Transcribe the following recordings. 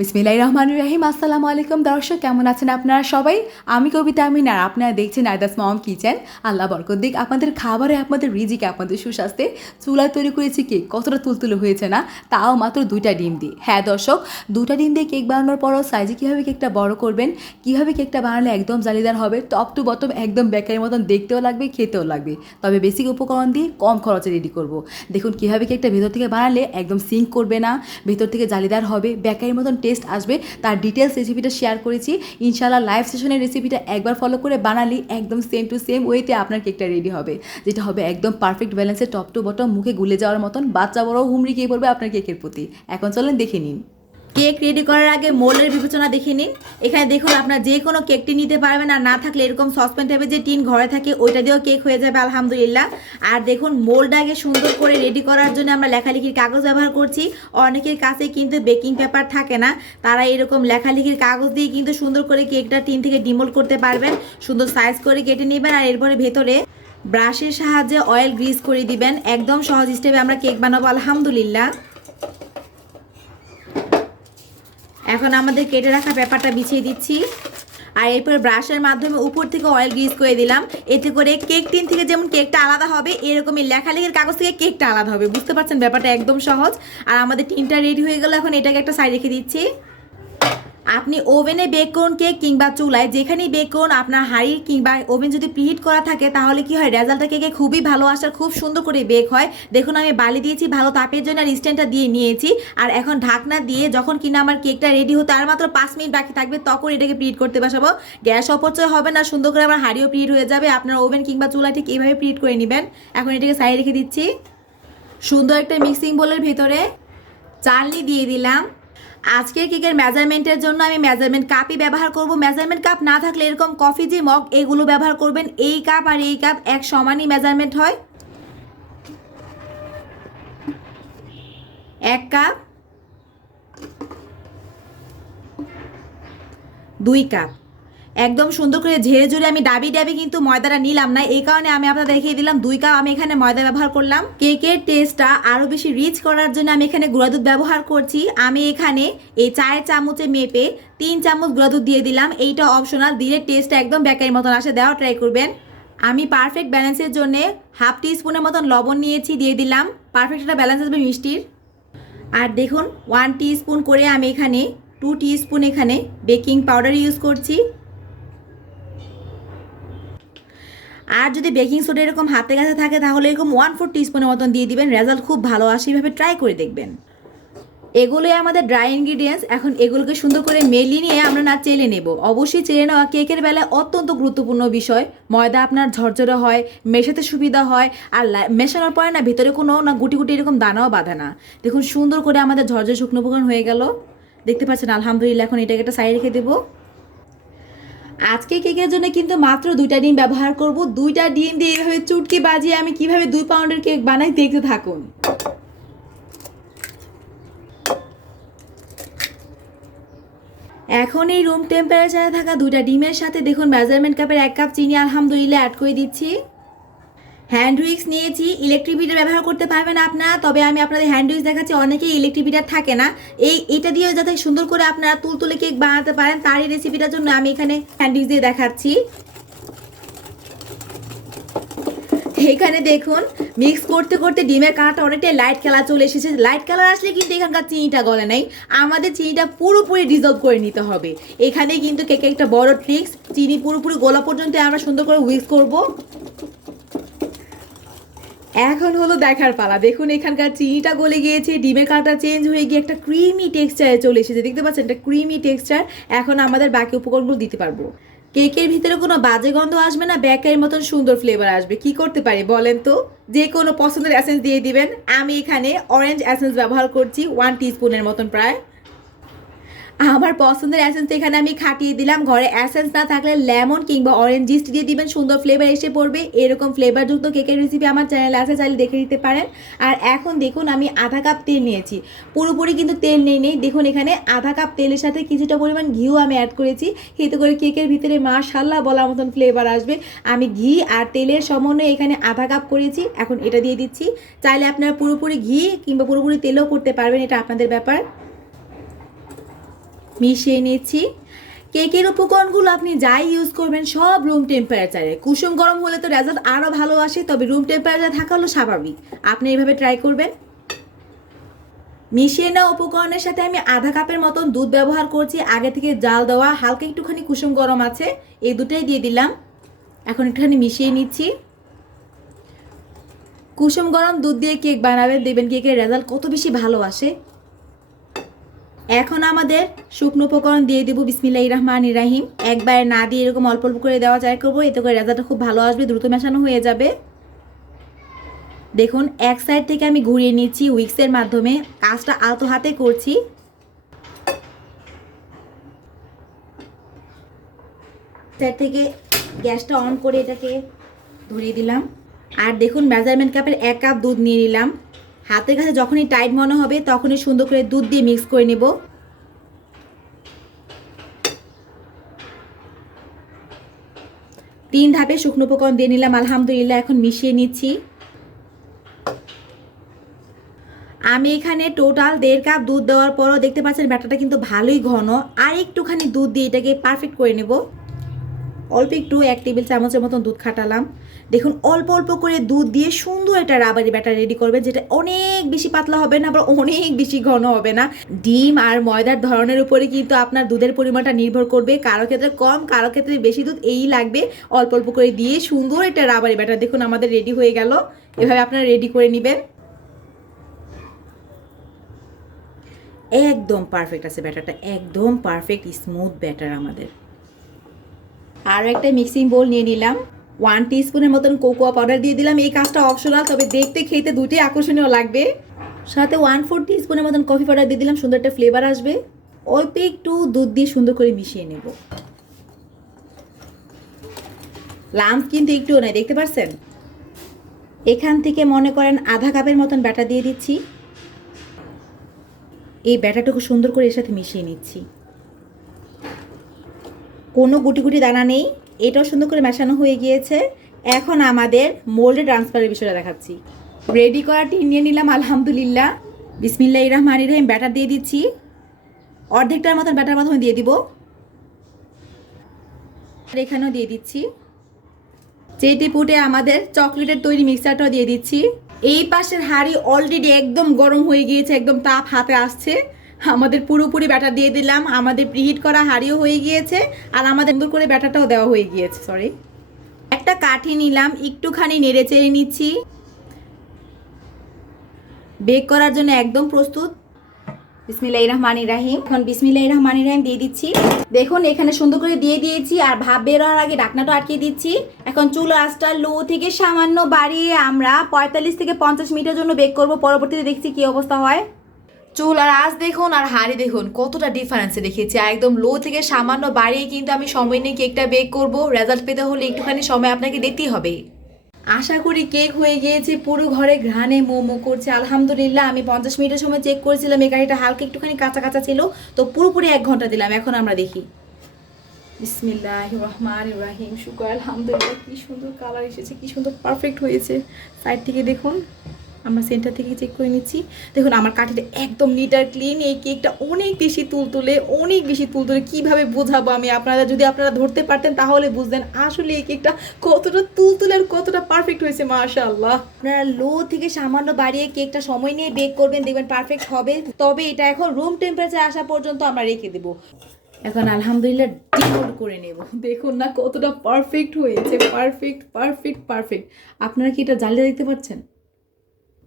বিসমিল্লাহ রহমান রাহিম। আসসালামু আলাইকুম দর্শক, কেমন আছেন আপনারা সবাই? আমি কবিতা আমিন আর আপনারা দেখছেন আয়দাস মম কিচেন। আল্লাহ বরকত দিক, আপনাদের খাবারে, আপনাদের রিজিকে, আপনাদের সুস্বাস্থ্যে চুলায় তৈরি করেছি কেক। কতটা তুলতুলে হয়েছে না? তাও মাত্র দুইটা ডিম দিয়ে। হ্যাঁ দর্শক দুটা ডিম দিয়ে কেক বানানোর পরও সাইজে কীভাবে কেকটা বড় করবেন, কীভাবে কেকটা বানালে একদম জালিদার হবে, টপ টু বটম একদম বেকারের মতন দেখতেও লাগবে, খেতেও লাগবে। তবে বেসিক উপকরণ দিয়ে কম খরচে রেডি করব। দেখুন কীভাবে কেকটা ভেতর থেকে বানালে একদম সিঙ্ক করবে না, ভেতর থেকে জালিদার হবে, বেকারির মতন টেস্ট আসবে, তার ডিটেলস রেসিপিটা শেয়ার করেছি। ইনশাল্লাহ লাইভ সেশনের রেসিপিটা একবার ফলো করে বানালি, একদম সেম টু সেম ওয়েতে আপনার কেকটা রেডি হবে। যেটা হবে একদম পারফেক্ট ব্যালেন্সে টপ টু বটম মুখে গুলে যাওয়ার মতন, বাচ্চা বড় হুমড়ি গিয়ে পড়বে আপনার কেকের প্রতি। এখন চলেন দেখে নিন। কেক রেডি করার আগে মোল্ডের বিবেচনা দেখে নিন। এখানে দেখুন আপনার যে কোনো কেকটি নিতে পারবেন আর না থাকলে এরকম সসপ্যান টাইপের যে টিন ঘরে থাকে, ওইটা দিয়েও কেক হয়ে যাবে, আলহামদুলিল্লাহ। আর দেখুন মোল্ড আগে সুন্দর করে রেডি করার জন্য আমরা লেখালেখির কাগজ ব্যবহার করছি। অনেকের কাছে কিন্তু বেকিং পেপার থাকে না। তারা এরকম লেখালেখির কাগজ দিয়ে কিন্তু সুন্দর করে কেকটা টিন থেকে ডিমোল্ড করতে পারবেন। সুন্দর সাইজ করে কেটে নেবেন আর এরপরে ভেতরে ব্রাশের সাহায্যে অয়েল গ্রিস করে দিবেন। একদম সহজ স্টেপে আমরা কেক বানাবো, আলহামদুলিল্লাহ। এখন আমাদের কেটে রাখা পেপারটা বিছিয়ে দিচ্ছি। আর এরপর ব্রাশের মাধ্যমে উপর থেকে অয়েল গ্রিজ করে দিলাম। এতে করে কেক টিন থেকে যেমন কেকটা আলাদা হবে, এরকমই লেখালেখির কাগজ থেকে কেকটা আলাদা হবে। বুঝতে পারছেন ব্যাপারটা একদম সহজ। আর আমাদের টিনটা রেডি হয়ে গেল, এখন এটাকে একটা সাইড রেখে দিচ্ছি। আপনি ওভেনে বেক করুন কেক কিংবা চুলায় যেখানেই বেক করুন আপনার হাঁড়ি কিংবা ওভেন যদি প্রিহিট করা থাকে, তাহলে কি হয়? রেজাল্টটা কেকে খুবই ভালো আসার, খুব সুন্দর করে বেক হয়। দেখুন, আমি বালি দিয়েছি, ভালো তাপের জন্য আর স্ট্যান্ডটা দিয়ে নিয়েছি। আর এখন ঢাকনা দিয়ে যখন কিনা আমার কেকটা রেডি হতে, আর মাত্র পাঁচ মিনিট বাকি থাকবে, তখন এটাকে প্রিহিট করতে বসাবো। গ্যাস অপচয় হবে না, সুন্দর করে আমার হাঁড়িও প্রিহিট হয়ে যাবে। আপনার ওভেন কিংবা চুলা ঠিক এইভাবে প্রিহিট করে নেবেন। এখন এটাকে সাইড রেখে দিচ্ছি। সুন্দর একটা মিক্সিং বোলের ভেতরে চালনি দিয়ে দিলাম। আজকের কেকের মেজারমেন্টের জন্য আমি মেজারমেন্ট কাপই ব্যবহার করব। মেজারমেন্ট কাপ না থাকলে এরকম কফি যে মগ, এগুলো ব্যবহার করবেন। এই কাপ আর এই কাপ এক সমানই মেজারমেন্ট হয়। এক কাপ, দুই কাপ। একদম সুন্দর করে ঝেড়ে ঝুড়ে আমি ডাবি ডাবি কিন্তু ময়দাটা নিলাম না। এই কারণে আমি আপনাদের দেখিয়ে দিলাম, দুই কাপ আমি এখানে ময়দা ব্যবহার করলাম। কেকের টেস্টটা আরও বেশি রিচ করার জন্য আমি এখানে গুঁড়া দুধ ব্যবহার করছি। আমি এখানে এই চায়ের চামচে মেপে তিন চামচ গুঁড়া দুধ দিয়ে দিলাম। এইটা অপশনাল দিলে টেস্টটা একদম বেকারির মতন আসে। দেওয়া ট্রাই করবেন। আমি পারফেক্ট ব্যালেন্সের জন্য হাফ টি স্পুনের মতন লবণ নিয়েছি, দিয়ে দিলাম। পারফেক্ট একটা ব্যালেন্স আসবে মিষ্টির। আর দেখুন ওয়ান টি স্পুন করে আমি এখানে টু টি স্পুন এখানে বেকিং পাউডার ইউজ করছি। আর যদি বেকিং সোডা এরকম হাতে কাছে থাকে, তাহলে এরকম ওয়ান ফোর টিস্পুনের মতন দিয়ে দিবেন। রেজাল্ট খুব ভালো আসে এইভাবে ট্রাই করে দেখবেন। এগুলোই আমাদের ড্রাই ইনগ্রিডিয়েন্টস এখন এগুলোকে সুন্দর করে মেলিয়ে নিয়ে আমরা না চেলে নেব। অবশ্যই চেলে নেওয়া কেকের বেলায় অত্যন্ত গুরুত্বপূর্ণ বিষয়। ময়দা আপনার ঝরঝরে হয়, মেশাতে সুবিধা হয়, আর মেশানোর পরে না ভিতরে কোনো না গুটি গুটি এরকম দানাও বাঁধে না। দেখুন সুন্দর করে আমাদের ঝরঝরে শুকনো হয়ে গেল। দেখতে পাচ্ছেন, আলহামদুলিল্লাহ, এখন এটাকে একটা সাইড রেখে দেবো। আজকে কেকের জন্য কিন্তু মাত্র দুইটা ডিম ব্যবহার করব। দুইটা ডিম দিয়ে এইভাবে চুটকি বাজিয়ে আমি কীভাবে দুই পাউন্ডের কেক বানাই দেখতে থাকুন। এখন এই রুম টেম্পারেচারে থাকা দুইটা ডিমের সাথে দেখুন মেজারমেন্ট কাপের এক কাপ চিনি আলহামদুলিল্লাহ অ্যাড করে দিচ্ছি। হ্যান্ড উইক্স নিয়েছি ইলেকট্রিক বিটার ব্যবহার করতে পারবেন আপনারা তবে আমি আপনাদের হ্যান্ড উইক্স দেখাচ্ছি, অনেকেই ইলেকট্রিক বিটার থাকে না। এই, এটা দিয়ে যাতে সুন্দর করে আপনারা তুলতুলে কেক বানাতে পারেন, তারই রেসিপিটার জন্য আমি এখানে হ্যান্ড উইক্স দিয়ে দেখাচ্ছি। এখানে দেখুন মিক্স করতে করতে ডিমের কাঁটা অনেকটাই লাইট কালার চলে এসেছে। লাইট কালার আসলে কিন্তু এখানকার চিনিটা গলে নাই। আমাদের চিনিটা পুরোপুরি ডিজলভ করে নিতে হবে। এখানে কিন্তু কেকে একটা বড় ট্রিক্স চিনি পুরোপুরি গোলা পর্যন্ত আমরা সুন্দর করে উইক্স করব। এখন হলো দেখার পালা। দেখুন, এখানকার চিনিটা গলে গিয়েছে ডিমের কাটা চেঞ্জ হয়ে গিয়ে একটা ক্রিমি টেক্সচারে চলে এসেছে। দেখতে পাচ্ছেন, একটা ক্রিমি টেক্সচার এখন আমাদের বাকি উপকরণগুলো দিতে পারব। কেকের ভিতরে কোনো বাজে গন্ধ আসবে না, ব্যাকের মতন সুন্দর ফ্লেভার আসবে। কি করতে পারি বলেন তো? যে কোনো পছন্দের অ্যাসেন্স দিয়ে দিবেন। আমি এখানে অরেঞ্জ অ্যাসেন্স ব্যবহার করছি ওয়ান টিস্পুনের মতন প্রায়। আমার পছন্দের অ্যাসেন্স এখানে আমি খাটিয়ে দিলাম। ঘরে অ্যাসেন্স না থাকলে লেমন কিংবা অরেঞ্জ জিস্ট দিয়ে দিবেন। সুন্দর ফ্লেভার এসে পড়বে। এরকম ফ্লেভারযুক্ত কেকের রেসিপি আমার চ্যানেলে আছে, চাইলে দেখে নিতে পারেন। আর এখন দেখুন, আমি আধা কাপ তেল নিয়েছি। পুরোপুরি কিন্তু তেল নেই নেই। দেখুন, এখানে আধা কাপ তেলের সাথে কিছুটা পরিমাণ ঘিও আমি অ্যাড করেছি। এতে করে কেকের ভিতরে মাশাল্লাহ বলার মতন ফ্লেভার আসবে। আমি ঘি আর তেলের সমন্বয়ে এখানে আধা কাপ করেছি। এখন এটা দিয়ে দিচ্ছি। চাইলে আপনারা পুরোপুরি ঘি কিংবা পুরোপুরি তেলও করতে পারবেন। এটা আপনাদের ব্যাপার। মিশিয়ে নিচ্ছি। কেকের উপকরণগুলো আপনি যাই ইউজ করবেন, সব রুম টেম্পারেচারে কুসুম গরম হলে তো রেজাল্ট আরও ভালো আসে, তবে রুম টেম্পারেচার থাকা হলো স্বাভাবিক। আপনি এইভাবে ট্রাই করবেন। মিশিয়ে নেওয়া উপকরণের সাথে আমি আধা কাপের মতন দুধ ব্যবহার করছি। আগে থেকে জাল দেওয়া, হালকা একটুখানি কুসুম গরম আছে, এই দুটাই দিয়ে দিলাম। এখন একটুখানি মিশিয়ে নিচ্ছি। কুসুম গরম দুধ দিয়ে কেক বানাবেন দেবেন কেকের রেজাল্ট কত বেশি ভালো আসে। এখন আমাদের শুকনো উপকরণ দিয়ে দেবো বিসমিল্লাহ রহমান ইরাহিম একবার না দিয়ে এরকম অল্প অল্প করে দেওয়া ট্রাই করব, এতে করে রেজাল্টটা খুব ভালো আসবে, দ্রুত মেশানো হয়ে যাবে। দেখুন, এক সাইড থেকে আমি ঘুরিয়ে নিচ্ছি উইক্সের মাধ্যমে। কাজটা আলতো হাতে করছি। সাইড থেকে গ্যাসটা অন করে এটাকে ধরিয়ে দিলাম। আর দেখুন, মেজারমেন্ট কাপের এক কাপ দুধ নিয়ে নিলাম। হাতের কাছে যখনই টাইট মনে হবে, তখনই সুন্দর করে দুধ দিয়ে মিক্স করে নেব। তিন ধাপে শুকনো উপকরণ দিয়ে নিলাম, আলহামদুলিল্লাহ এখন মিশিয়ে নিচ্ছি। আমি এখানে টোটাল দেড় কাপ দুধ দেওয়ার পরও দেখতে পাচ্ছেন ব্যাটারটা কিন্তু ভালোই ঘন, আর একটুখানি দুধ দিয়ে এটাকে পারফেক্ট করে নেব। অল্প একটু এক টেবিল চামচের মতন দুধ খাটালাম। দেখুন, অল্প অল্প করে দুধ দিয়ে সুন্দর একটা রাবারি ব্যাটার রেডি করবেন যেটা অনেক বেশি পাতলা হবে না, আবার অনেক বেশি ঘন হবে না। ডিম আর ময়দার ধরনের উপরে কিন্তু আপনার দুধের পরিমাণটা নির্ভর করবে, কারও ক্ষেত্রে কম, কারও ক্ষেত্রে বেশি দুধ, এই লাগবে। অল্প অল্প করে দিয়ে সুন্দর একটা রাবারি ব্যাটার, দেখুন আমাদের রেডি হয়ে গেল। এভাবে আপনারা রেডি করে নেবেন। একদম পারফেক্ট আছে ব্যাটারটা, একদম পারফেক্ট স্মুথ ব্যাটার আমাদের। আর একটা মিক্সিং বোল নিয়ে নিলাম। ওয়ান স্পুনের মতন কোকোয়া পাউডার দিয়ে দিলাম। এই কাজটা অপশনাল তবে দেখতে, খেতে দুটোই আকর্ষণীয় লাগবে। সাথে ওয়ান ফোর স্পুনের মতন কফি পাউডার দিয়ে দিলাম, সুন্দর একটা ফ্লেভার আসবে। অল্প একটু দুধ দিয়ে সুন্দর করে মিশিয়ে নেব। লাম্প কিন্তু একটুও নয়, দেখতে পাচ্ছেন এখান থেকে মনে করেন আধা কাপের মতন ব্যাটা দিয়ে দিচ্ছি। এই ব্যাটাটুকু সুন্দর করে এর সাথে মিশিয়ে নিচ্ছি। কোনো গুটি গুটি দানা নেই। এটাও সুন্দর করে মেশানো হয়ে গিয়েছে। এখন আমাদের মোল্ডে ট্রান্সফারের বিষয়টা দেখাচ্ছি। রেডি করা টিন নিয়ে নিলাম, আলহামদুলিল্লাহ। বিসমিল্লা ইরহমান ইরহিম ব্যাটার দিয়ে দিচ্ছি। অর্ধেকটার মতন ব্যাটার মাধ্যমে দিয়ে দিব। আর এখানেও দিয়ে দিচ্ছি। যেটি পুটে আমাদের চকলেটের তৈরি মিক্সারটাও দিয়ে দিচ্ছি। এই পাশের হাঁড়ি অলরেডি একদম গরম হয়ে গিয়েছে, একদম তাপ হাতে আসছে। আমাদের পুরোপুরি ব্যাটার দিয়ে দিলাম। আমাদের প্রিহিট করা হাঁড়িও হয়ে গিয়েছে আর আমাদের সুন্দর করে ব্যাটারটাও দেওয়া হয়ে গিয়েছে সরি একটা কাঠি নিলাম, একটুখানি নেড়ে চেড়ে নিচ্ছি। বেক করার জন্য একদম প্রস্তুত। বিসমিল্লাহ রহমান রাহিম। এখন বিসমিল্লাহ রহমান রাহিম দিয়ে দিচ্ছি। দেখুন, এখানে সুন্দর করে দিয়ে দিয়েছি আর ভাব বের হওয়ার আগে ঢাকনাটা আটকে দিচ্ছি। এখন চুল, আঁচটা, লো থেকে সামান্য বাড়িয়ে আমরা পঁয়তাল্লিশ থেকে পঞ্চাশ মিনিটের জন্য বেক করব। পরবর্তীতে দেখছি কি অবস্থা হয়। চুল আর আজ দেখুন আর হাড়ি দেখুন, কতটা ডিফারেন্সে দেখেছি একদম লো থেকে সামান্য বাড়িয়ে কিন্তু আমি সময় নিয়ে কেকটা বেক করব। রেজাল্ট পেতে হলে একটুখানি সময় আপনাকে দিতেই হবে। আশা করি কেক হয়ে গিয়েছে, পুরো ঘরে ঘ্রাণে মোমো করছে। আলহামদুলিল্লাহ, আমি পঞ্চাশ মিনিটের সময় চেক করেছিলাম, এই গাড়িটা হালকা একটুখানি কাঁচা কাঁচা ছিল। তো পুরোপুরি এক ঘণ্টা দিলাম, এখন আমরা দেখি। বিসমিল্লাহ রহমান ইব্রাহিম শুক্র আলহামদুলিল্লাহ, কি সুন্দর কালার এসেছে, কি সুন্দর পারফেক্ট হয়েছে। সাইড থেকে দেখুন। আমরা সেন্টার থেকে চেক করে নিচ্ছি। দেখুন, আমার কাঠিটা একদম নিট আর ক্লিন এই কেকটা অনেক বেশি তুলতুলে, অনেক বেশি তুলতুলে। কীভাবে বোঝাবো আমি আপনারা, যদি আপনারা ধরতে পারতেন তাহলে বুঝতেন আসলে এই কেকটা কতটা তুলতুলে আর কতটা পারফেক্ট হয়েছে, মাশাআল্লাহ। আপনারা লো থেকে সামান্য বাড়িয়ে কেকটা সময় নিয়ে বেক করবেন, দেখবেন পারফেক্ট হবে। তবে এটা এখন রুম টেম্পারেচার আসা পর্যন্ত আমরা রেখে দেবো। এখন আলহামদুলিল্লাহ ডিমোল্ড করে নেব। দেখুন না কতটা পারফেক্ট হয়েছে পারফেক্ট পারফেক্ট পারফেক্ট আপনারা কি এটা জ্বালিয়ে দেখতে পাচ্ছেন?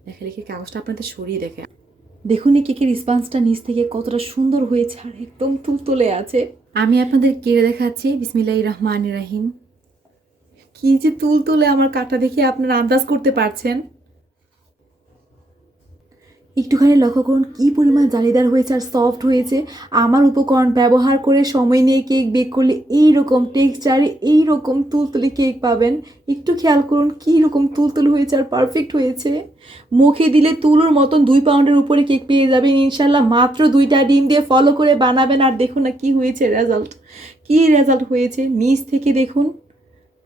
রেখে কাগজটা আপনাদের সরিয়ে দেখে। দেখুন এই কেকের রেসপন্সটা নিচ থেকে কতটা সুন্দর হয়েছে আর একদম তুলতুলে আছে। আমি আপনাদের কেড়ে দেখাচ্ছি বিসমিল্লাহ রহমান রাহিম। কি যে তুলতুলে আমার কাটা দেখে আপনারা আন্দাজ করতে পারছেন। একটুখানি লক্ষ্য করুন, কী পরিমাণ জালিদার হয়েছে আর সফট হয়েছে। আমার উপকরণ ব্যবহার করে সময় নিয়ে কেক বেক করলে এই রকম টেক্সচারে এই রকম তুলতুলে কেক পাবেন। একটু খেয়াল করুন, কী রকম তুলতুল হয়েছে আর পারফেক্ট হয়েছে। মুখে দিলে তুলোর মতন দুই পাউন্ডের উপরে কেক পেয়ে যাবেন। ইনশাল্লাহ মাত্র দুইটা ডিম দিয়ে ফলো করে বানাবেন। আর দেখুন না কি হয়েছে রেজাল্ট কি রেজাল্ট হয়েছে? নিচ থেকে দেখুন।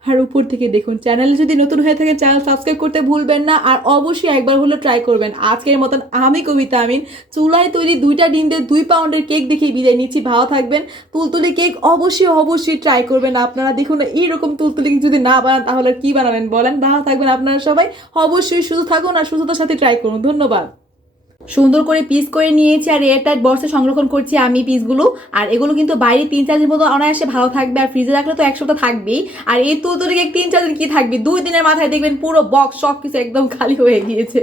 আর উপর থেকে দেখুন চ্যানেলে যদি নতুন হয়ে থাকে চ্যানেল সাবস্ক্রাইব করতে ভুলবেন না। আর অবশ্যই একবার হলো ট্রাই করবেন। আজকের মতন আমি কবিতা আমিন, চুলায় তৈরি দুইটা ডিম দিয়ে দুই পাউন্ডের কেক দেখিয়ে বিদায় নিচ্ছি। ভালো থাকবেন। তুলতুলি কেক অবশ্যই অবশ্যই ট্রাই করবেন। আপনারা দেখুন না, এইরকম তুলতুলি কেক যদি না বানান, তাহলে কি বানাবেন বলেন? ভালো থাকবেন আপনারা সবাই। অবশ্যই সুস্থ থাকুন আর সুস্থতার সাথে ট্রাই করুন। ধন্যবাদ। সুন্দর করে পিস করে নিয়েছি আর এয়ারটাইট বক্সে সংরক্ষণ করছি আমি পিসগুলো আর এগুলো কিন্তু বাইরে তিন চার দিন মতো অনায়াসে ভালো থাকবে। আর ফ্রিজে রাখলে তো এক সপ্তাহ থাকবেই। আর এই তো তো তিন চার দিন কি থাকবে? দুই দিনের মাথায় দেখবেন পুরো বক্স সব কিছু একদম খালি হয়ে গিয়েছে।